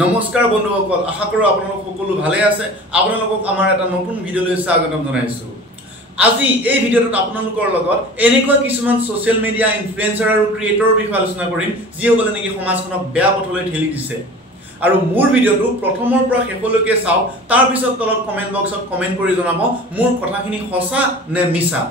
নমস্কাৰ বন্ধুসকল, আশা কৰো আপোনালোক সকলো ভালে আছে। আপোনালোকক আমাৰ এটা নতুন ভিডিঅ'লৈ স্বাগতম জনাইছো। আজি এই ভিডিঅ'টোত আপোনালোকৰ লগত এনেকুৱা কিছুমান সোশ্যাল মিডিয়া ইনফ্লুয়েন্সাৰ আৰু ক্ৰিয়েটৰৰ বিষয়ে আলোচনা কৰিম যিসকলে নেকি সমাজখনক বেয়া পথলৈ ঠেলি দিছে। আৰু মোৰ ভিডিঅ'টো প্ৰথমৰ পৰা শেষলৈকে চাওক, তাৰ পিছত তলত কমেন্ট বক্সত কমেন্ট কৰি জনাব মোৰ কথাখিনি সঁচা নে মিছা।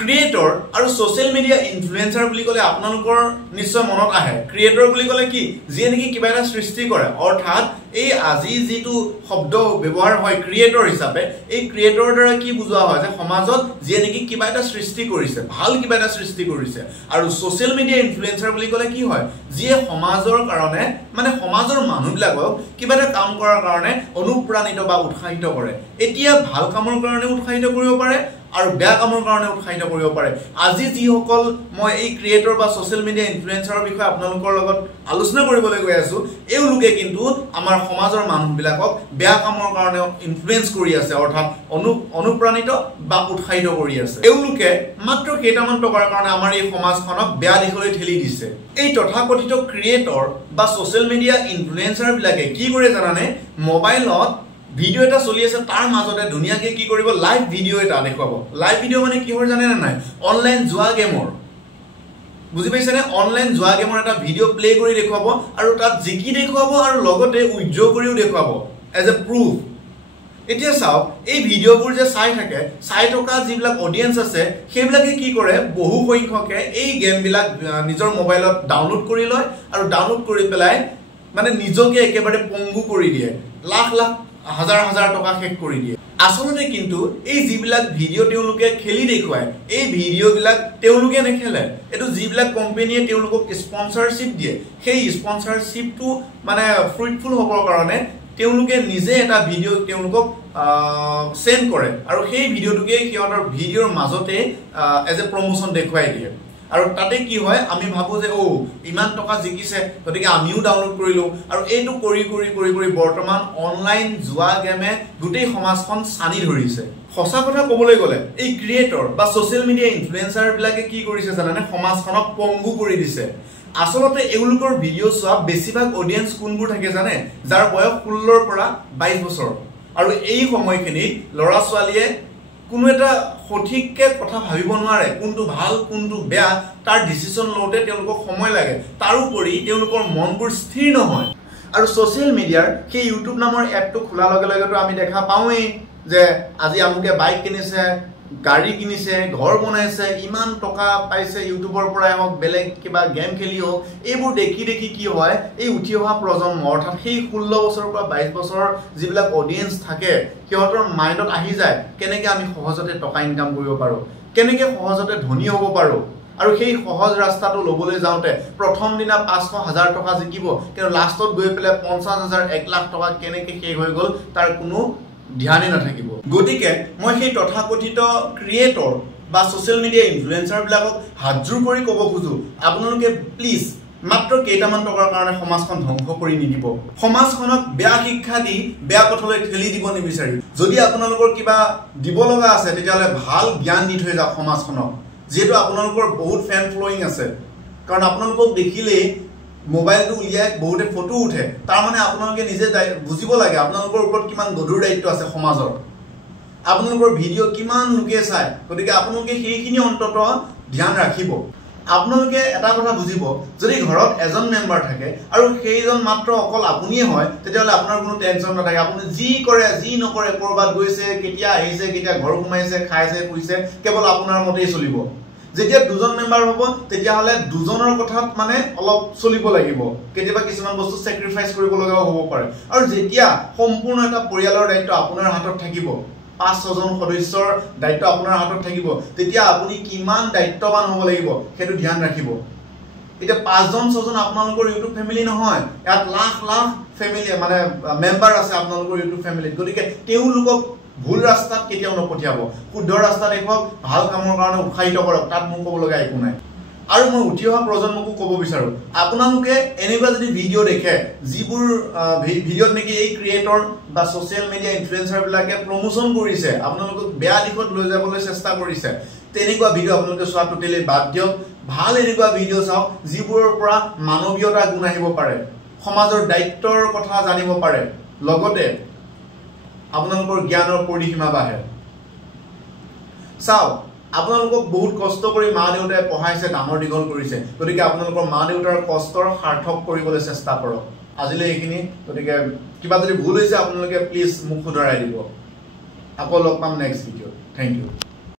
ক্ৰিয়েটৰ আৰু সোশ্যাল মিডিয়া ইনফ্লুয়েন্সাৰ বুলি ক'লে আপোনালোকৰ নিশ্চয় মনত আহে ক্ৰিয়েটৰ বুলি ক'লে কি, যিয়ে নেকি কিবা এটা সৃষ্টি কৰে, অৰ্থাৎ এই আজি যিটো শব্দ ব্যৱহাৰ হয় ক্ৰিয়েটৰ হিচাপে, এই ক্ৰিয়েটৰৰ দ্বাৰা কি বুজোৱা হয় যে সমাজত যিয়ে নেকি কিবা এটা সৃষ্টি কৰিছে, ভাল কিবা এটা সৃষ্টি কৰিছে। আৰু সোশ্যাল মিডিয়া ইনফ্লুয়েন্সাৰ বুলি ক'লে কি হয়, যিয়ে সমাজৰ কাৰণে মানে সমাজৰ মানুহবিলাকক কিবা এটা কাম কৰাৰ কাৰণে অনুপ্ৰাণিত বা উৎসাহিত কৰে। এতিয়া ভাল কামৰ কাৰণে উৎসাহিত কৰিব পাৰে আৰু বেয়া কামৰ কাৰণে উৎসাহিত কৰিব পাৰে। আজি যিসকল মই এই ক্ৰিয়েটৰ বা সোশ্যাল মিডিয়া ইনফ্লুয়েন্সাৰৰ বিষয়ে আপোনালোকৰ লগত আলোচনা কৰিবলৈ গৈ আছো, এওঁলোকে কিন্তু আমাৰ সমাজৰ মানুহবিলাকক বেয়া কামৰ কাৰণে ইনফ্লুয়েন্স কৰি আছে, অৰ্থাৎ অনুপ্ৰাণিত বা উৎসাহিত কৰি আছে। এওঁলোকে মাত্ৰ কেইটামান টকাৰ কাৰণে আমাৰ এই সমাজখনক বেয়া দিশলৈ ঠেলি দিছে। এই তথাকথিত ক্ৰিয়েটৰ বা সোশ্যাল মিডিয়া ইনফ্লুয়েন্সাৰ বিলাকে কি কৰে জানানে, মোবাইলত ভিডিও এটা চলি আছে, তাৰ মাজতে ধুনীয়াকে কি কৰিব, লাইভ ভিডিও এটা দেখুৱাব। লাইভ ভিডিও মানে কি হয় জানে নাই, অনলাইন জুৱা গেমৰ, বুজি পাইছে নে, অনলাইন জুৱা গেমৰ এটা ভিডিও প্লে কৰি দেখুৱাব আৰু তাত জিকি দেখুৱাব আৰু লগতে উইথড্ৰ কৰিও দেখুৱাব এজ এ প্ৰুফ। এতিয়া চাওক, এই ভিডিওবোৰ যে চাই থকা যিবিলাক অডিয়েন্স আছে, সেইবিলাকে কি কৰে, বহু সংখ্যকে এই গেমবিলাক নিজৰ মোবাইলত ডাউনলোড কৰি লয় আৰু ডাউনলোড কৰি পেলাই মানে নিজকে একেবাৰে পংগু কৰি দিয়ে, লাখ লাখ হাজাৰ হাজাৰ টকা শেষ কৰি দিয়ে। আচলতে কিন্তু এই যিবিলাক ভিডিও তেওঁলোকে খেলি দেখুৱায়, এই ভিডিওবিলাক তেওঁলোকে নেখেলে, এইটো যিবিলাক কোম্পানীয়ে তেওঁলোকক স্পন্সৰশ্বিপ দিয়ে, সেই স্পন্সৰশ্বিপটো মানে ফ্ৰুইটফুল হ'বৰ কাৰণে তেওঁলোকে নিজে এটা ভিডিও তেওঁলোকক সেন্ড কৰে আৰু সেই ভিডিওটোকে সিহঁতৰ ভিডিওৰ মাজতে এজ এ প্ৰমোশন দেখুৱাই দিয়ে। আৰু তাতে কি হয়, আমি ভাবো যে ইমান টকা জিকিছে, গতিকে আমিও ডাউনলোড কৰিলো। আৰু এইটো কৰি কৰি কৰি কৰি বৰ্তমান অনলাইন জুৱা গেমে গোটেই সমাজখন চানি ধৰিছে। সঁচা কথা ক'বলৈ গ'লে এই ক্ৰিয়েটৰ বা সোশ্যাল মিডিয়া ইনফ্লুয়েন্সাৰ বিলাকে কি কৰিছে জানানে, সমাজখনক পংগু কৰি দিছে। আচলতে এওঁলোকৰ ভিডিঅ' চোৱা বেছিভাগ অডিয়েন্স কোনবোৰ থাকে জানে, যাৰ বয়স 16ৰ পৰা 22 বছৰ। আৰু এই সময়খিনিত ল'ৰা ছোৱালীয়ে কোনো এটা সঠিককে কথা ভাবিব নোৱাৰে, কোনটো ভাল কোনটো বেয়া তাৰ ডিসিশন লওঁতে তেওঁলোকক সময় লাগে। তাৰোপৰি তেওঁলোকৰ মনবোৰ স্থিৰ নহয়। আৰু সোশ্যাল মিডিয়াৰ সেই ইউটিউব নামৰ এপটো খোলাৰ লগে লগেতো আমি দেখা পাওঁৱেই যে আজি আমুকে বাইক কিনিছে, গাড়ী কিনিছে, ঘৰ বনাইছে, ইমান টকা পাইছে ইউটিউবৰ পৰাই হওক, বেলেগ কিবা গেম খেলি হওক। এইবোৰ দেখি দেখি কি হয়, এই উঠি অহা প্ৰজন্ম অৰ্থাৎ সেই 16 বছৰৰ পৰা 22 বছৰৰ যিবিলাক অডিয়েন্স থাকে, সিহঁতৰ মাইণ্ডত আহি যায় কেনেকে আমি সহজতে টকা ইনকাম কৰিব পাৰো, কেনেকে সহজতে ধনী হ'ব পাৰো। আৰু সেই সহজ ৰাস্তাটো ল'বলৈ যাওঁতে প্ৰথম দিনা 500,000 টকা জিকিব, কিন্তু লাষ্টত গৈ পেলাই 50,000 1 লাখ টকা কেনেকে শেষ হৈ গ'ল তাৰ কোনো ধ্যানে নাথাকিব। গতিকে মই সেই তথাকথিত ক্ৰিয়েটৰ বা সোশ্যাল মিডিয়া ইনফ্লুয়েন্সাৰ বিলাকক হাতজোৰ কৰি ক'ব খোজো, আপোনালোকে প্লিজ মাত্ৰ কেইটামান টকাৰ কাৰণে সমাজখন ধ্বংস কৰি নিদিব। সমাজখনক বেয়া শিক্ষা দি বেয়া পথলৈ ঠেলি দিব নিবিচাৰি। যদি আপোনালোকৰ কিবা দিব লগা আছে, তেতিয়াহ'লে ভাল জ্ঞান দি থৈ যাওক সমাজখনক। যিহেতু আপোনালোকৰ বহুত ফেন ফলোয়িং আছে, কাৰণ আপোনালোকক দেখিলেই মোবাইলটো উলিয়াই বহুতে ফটো উঠে, তাৰ মানে আপোনালোকে নিজে বুজিব লাগে আপোনালোকৰ ওপৰত কিমান গধুৰ দায়িত্ব আছে সমাজৰ, আপোনালোকৰ ভিডিঅ' কিমান লোকে চায়। গতিকে আপোনালোকে সেইখিনি অন্তত ধ্যান ৰাখিব। আপোনালোকে এটা কথা বুজিব, যদি ঘৰত এজন মেম্বাৰ থাকে আৰু সেইজন মাত্ৰ অকল আপুনিয়ে হয়, তেতিয়াহ'লে আপোনাৰ কোনো টেনশ্যন নাথাকে। আপুনি যি কৰে যি নকৰে, ক'ৰবাত গৈছে, কেতিয়া আহিছে, কেতিয়া ঘৰ সোমাইছে, খাইছে, শুইছে, কেৱল আপোনাৰ মতেই চলিব। যেতিয়া দুজন মেম্বাৰ হ'ব, তেতিয়াহ'লে দুজনৰ কথাত মানে অলপ চলিব লাগিব, কেতিয়াবা কিছুমান বস্তু চেক্ৰিফাইচ কৰিব লগাও হ'ব পাৰে। আৰু যেতিয়া সম্পূৰ্ণ এটা পৰিয়ালৰ দায়িত্ব আপোনাৰ হাতত থাকিব, 5-6জন সদস্যৰ দায়িত্ব আপোনাৰ হাতত থাকিব, তেতিয়া আপুনি কিমান দায়িত্ববান হ'ব লাগিব সেইটো ধ্যান ৰাখিব। এতিয়া 5-6জন আপোনালোকৰ ইউটিউব ফেমিলি নহয়, ইয়াত লাখ লাখ ফেমিলি মানে মেম্বাৰ আছে আপোনালোকৰ ইউটিউব ফেমিলিত। গতিকে তেওঁলোকক ভুল ৰাস্তাত কেতিয়াও নপঠিয়াব, শুদ্ধ ৰাস্তা দেখুৱাওক, ভাল কামৰ কাৰণে উৎসাহিত কৰক, তাত মোক ক'ব লগা একো নাই। আৰু মই উঠি অহা প্ৰজন্মকো ক'ব বিচাৰো, আপোনালোকে এনেকুৱা যদি ভিডিঅ' দেখে যিবোৰ ভিডিঅ'ত নেকি এই ক্ৰিয়েটৰ বা সোশ্যাল মিডিয়া ইনফ্লুয়েন্সাৰ বিলাকে প্ৰমোশন কৰিছে, আপোনালোকক বেয়া দিশত লৈ যাবলৈ চেষ্টা কৰিছে, তেনেকুৱা ভিডিঅ' আপোনালোকে চোৱা টোটেলি বাদ দিয়ক। ভাল এনেকুৱা ভিডিঅ' চাওক যিবোৰৰ পৰা মানৱীয়তা গুণ আহিব পাৰে, সমাজৰ দায়িত্বৰ কথা জানিব পাৰে লগতে আপোনালোকৰ জ্ঞানৰ পৰিসীমা বাঢ়ে চাও আপোনালোকক বহুত কষ্ট কৰি মা দেউতাই পঢ়াইছে ডাঙৰ দীঘল কৰিছে গতিকে আপোনালোকৰ মা দেউতাৰ কষ্টৰ সাৰ্থক কৰিবলৈ চেষ্টা কৰক আজিলৈ এইখিনি গতিকে কিবা যদি ভুল হৈছে আপোনালোকে প্লিজ মোক শুধৰাই দিব আকৌ লগ পাম নেক্সট ভিডিঅ' থ্যাংক ইউ